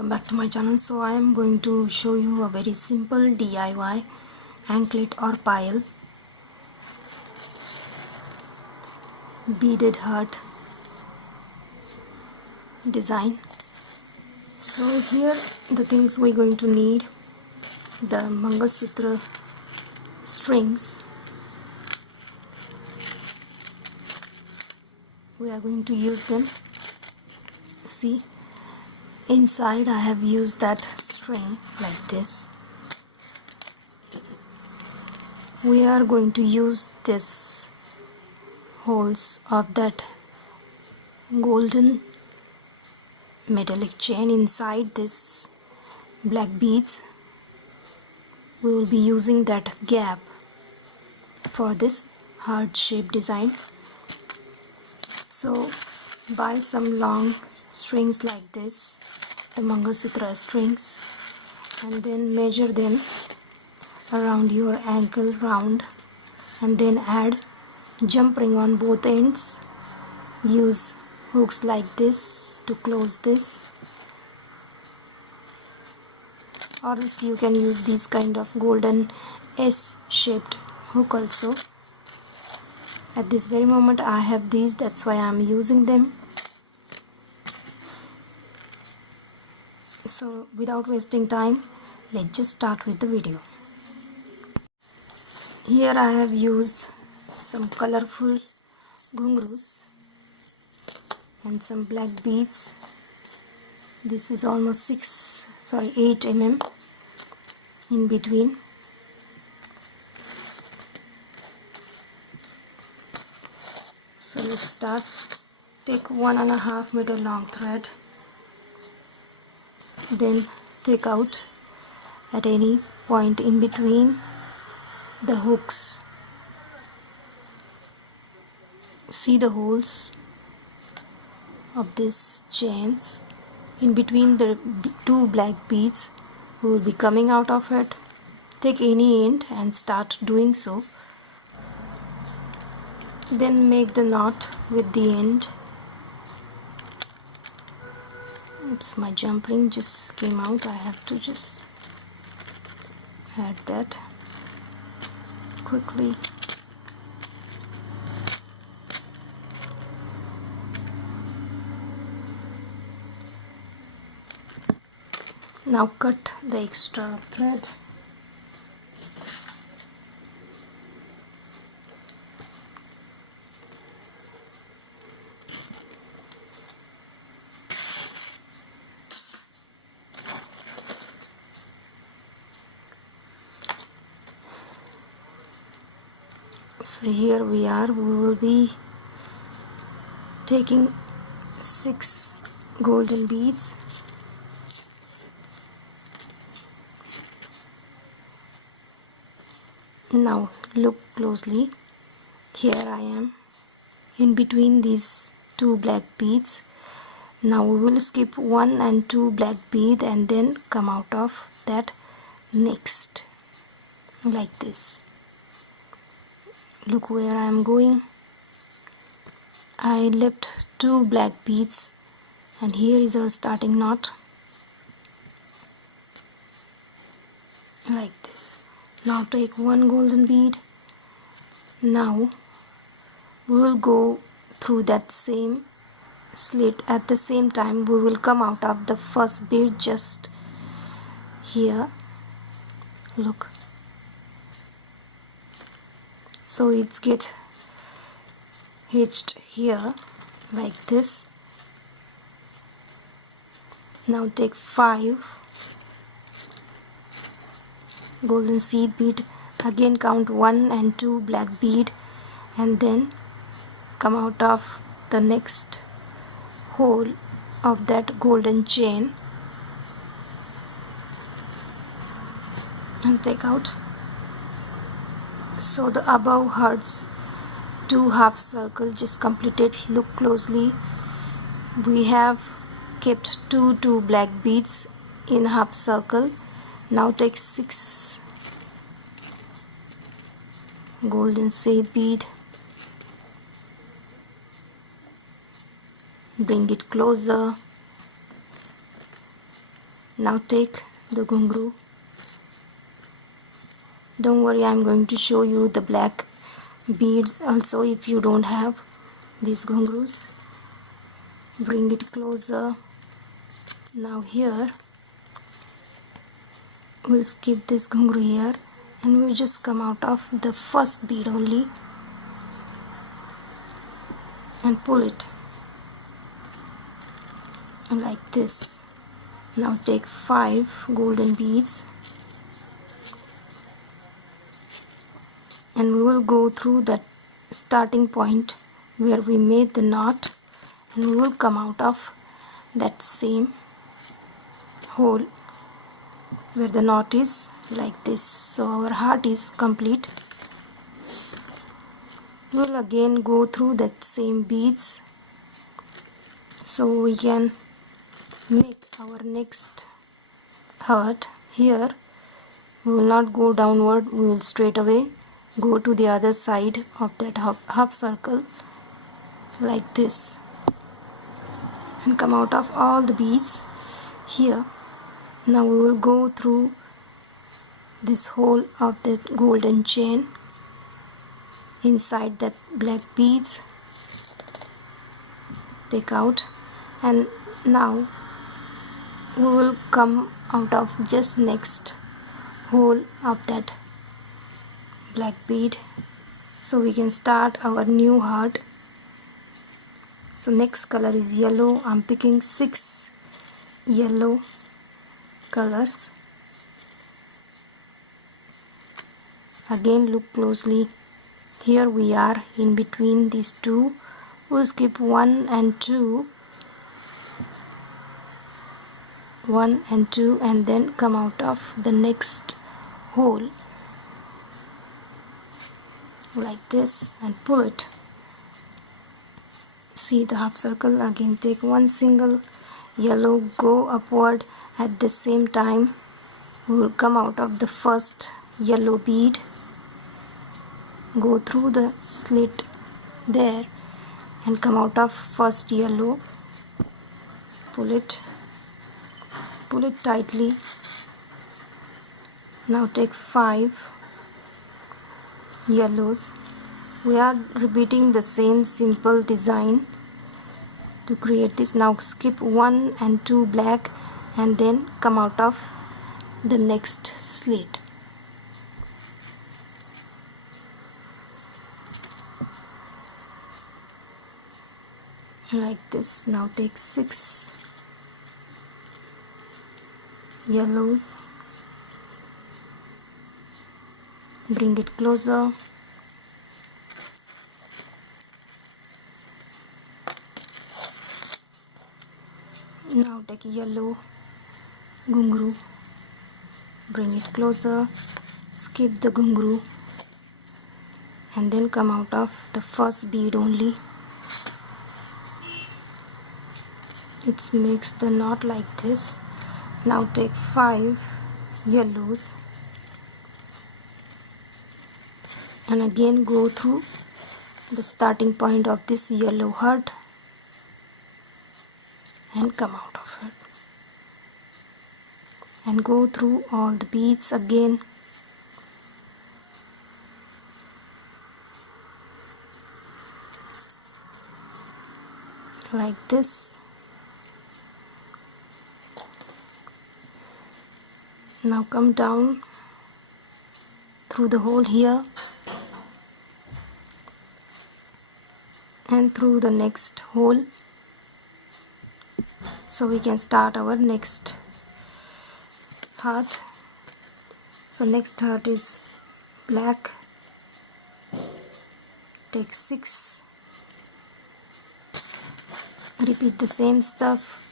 Welcome back to my channel. So I am going to show you a very simple DIY anklet or pile beaded heart design. So here the things we're going to need: the mangalsutra strings. We are going to use them. See, inside I have used that string like this. We are going to use this holes of that golden metallic chain inside this black beads. We will be using that gap for this heart shape design. So buy some long strings like this, the mangalsutra strings, and then measure them around your ankle round, and then add jump ring on both ends. Use hooks like this to close this, or else you can use these kind of golden S-shaped hook also. At this very moment I have these, that's why I am using them. So without wasting time, let's just start with the video. Here I have used some colorful ghungroos and some black beads. This is almost 8 mm in between. So let's start. Take 1.5 meter long thread, then take out at any point in between the hooks. See the holes of these chains in between the two black beads. We will be coming out of it. Take any end and start doing so. Then make the knot with the end. Oops, my jump ring just came out. I have to just add that quickly. Now cut the extra thread. So here we are. We will be taking 6 golden beads. Now look closely. Here I am in between these two black beads. Now we will skip 1 and 2 black bead and then come out of that next, like this. Look where I am going. I left 2 black beads, and here is our starting knot, like this. Now take 1 golden bead. Now we will go through that same slit. At the same time we will come out of the first bead just here. Look, so it's get hitched here like this. Now take 5 golden seed bead. Again count 1 and 2 black bead, and then come out of the next hole of that golden chain and take out. So the above hearts 2 half circle just completed. Look closely. We have kept 2 black beads in half circle. Now take 6 golden seed bead. Bring it closer. Now take the ghungroo. Don't worry, I'm going to show you the black beads also if you don't have these ghungroos. Bring it closer. Now here we'll skip this ghungroo here and we'll just come out of the first bead only and pull it like this. Now take 5 golden beads and we will go through that starting point where we made the knot, and we will come out of that same hole where the knot is like this. So our heart is complete. We'll again go through that same beads so we can make our next heart. Here we will not go downward, we will straight away go to the other side of that half circle like this and come out of all the beads here. Now we will go through this hole of that golden chain inside that black beads, take out, and now we will come out of just next hole of that black bead so we can start our new heart. So next color is yellow. I'm picking 6 yellow colors. Again look closely. Here we are in between these two. We'll skip 1 and 2, 1 and 2, and then come out of the next hole like this and pull it. See the half circle. Again take 1 single yellow, go upward. At the same time we will come out of the first yellow bead, go through the slit there and come out of first yellow, pull it tightly. Now take 5 yellows. We are repeating the same simple design to create this. Now skip 1 and 2 black and then come out of the next slit. Like this. Now take 6 yellows, bring it closer, now take yellow ghungroo, bring it closer, skip the ghungroo and then come out of the first bead only. It makes the knot like this. Now take 5 yellows and again go through the starting point of this yellow heart and come out of it and go through all the beads again. Like this. Now come down through the hole here and through the next hole so we can start our next heart. So next heart is black. Take 6, repeat the same stuff,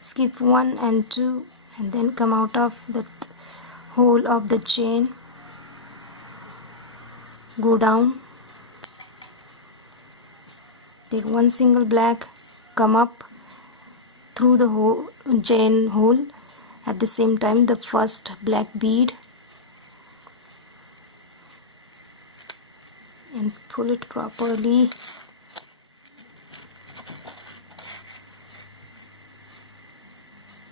skip 1 and 2 and then come out of that hole of the chain, go down, take 1 single black, come up through the chain hole, at the same time the first black bead and pull it properly.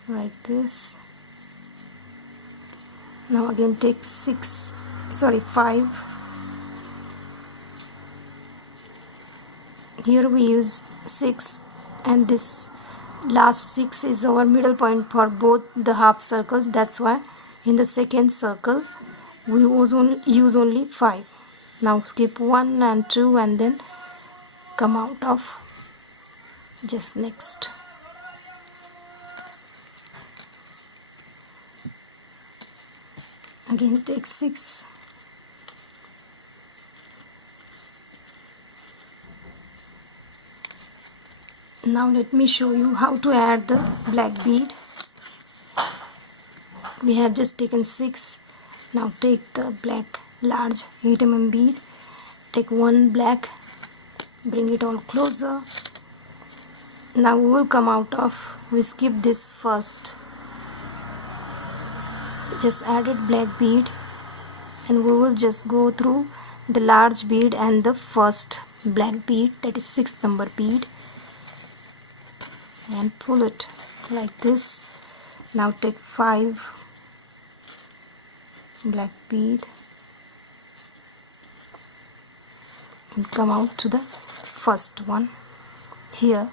Like this. Now again take 5. Here we use 6, and this last 6 is our middle point for both the half circles. That's why in the second circle we use only 5. Now skip 1 and 2 and then come out of just next. Again take 6. Now let me show you how to add the black bead. We have just taken 6. Now take the black large 8 mm bead. Take one black, bring it all closer. Now we will come out of, we skip this first. Just added black bead, and we will just go through the large bead and the first black bead, that is 6th number bead, and pull it like this. Now take 5 black bead and come out to the first one here.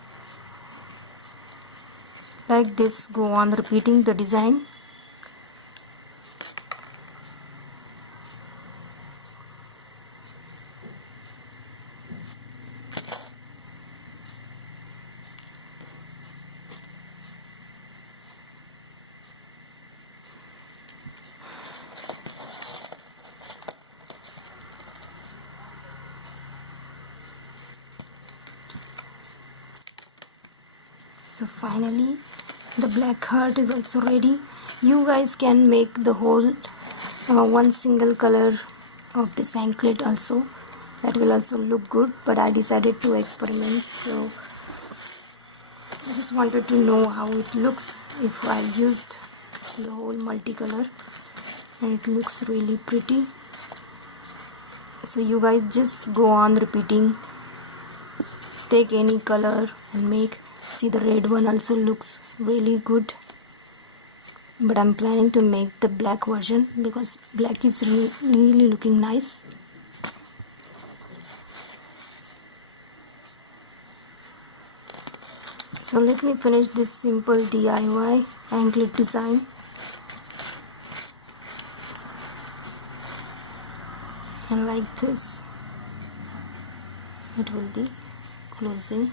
Like this, go on repeating the design. So finally the black heart is also ready. You guys can make the whole one single color of this anklet also. That will also look good, but I decided to experiment, so I just wanted to know how it looks if I used the whole multicolor, and it looks really pretty. So you guys just go on repeating, take any color and make. See, the red one also looks really good, but I'm planning to make the black version because black is really looking nice. So let me finish this simple DIY anklet design. And like this it will be closing.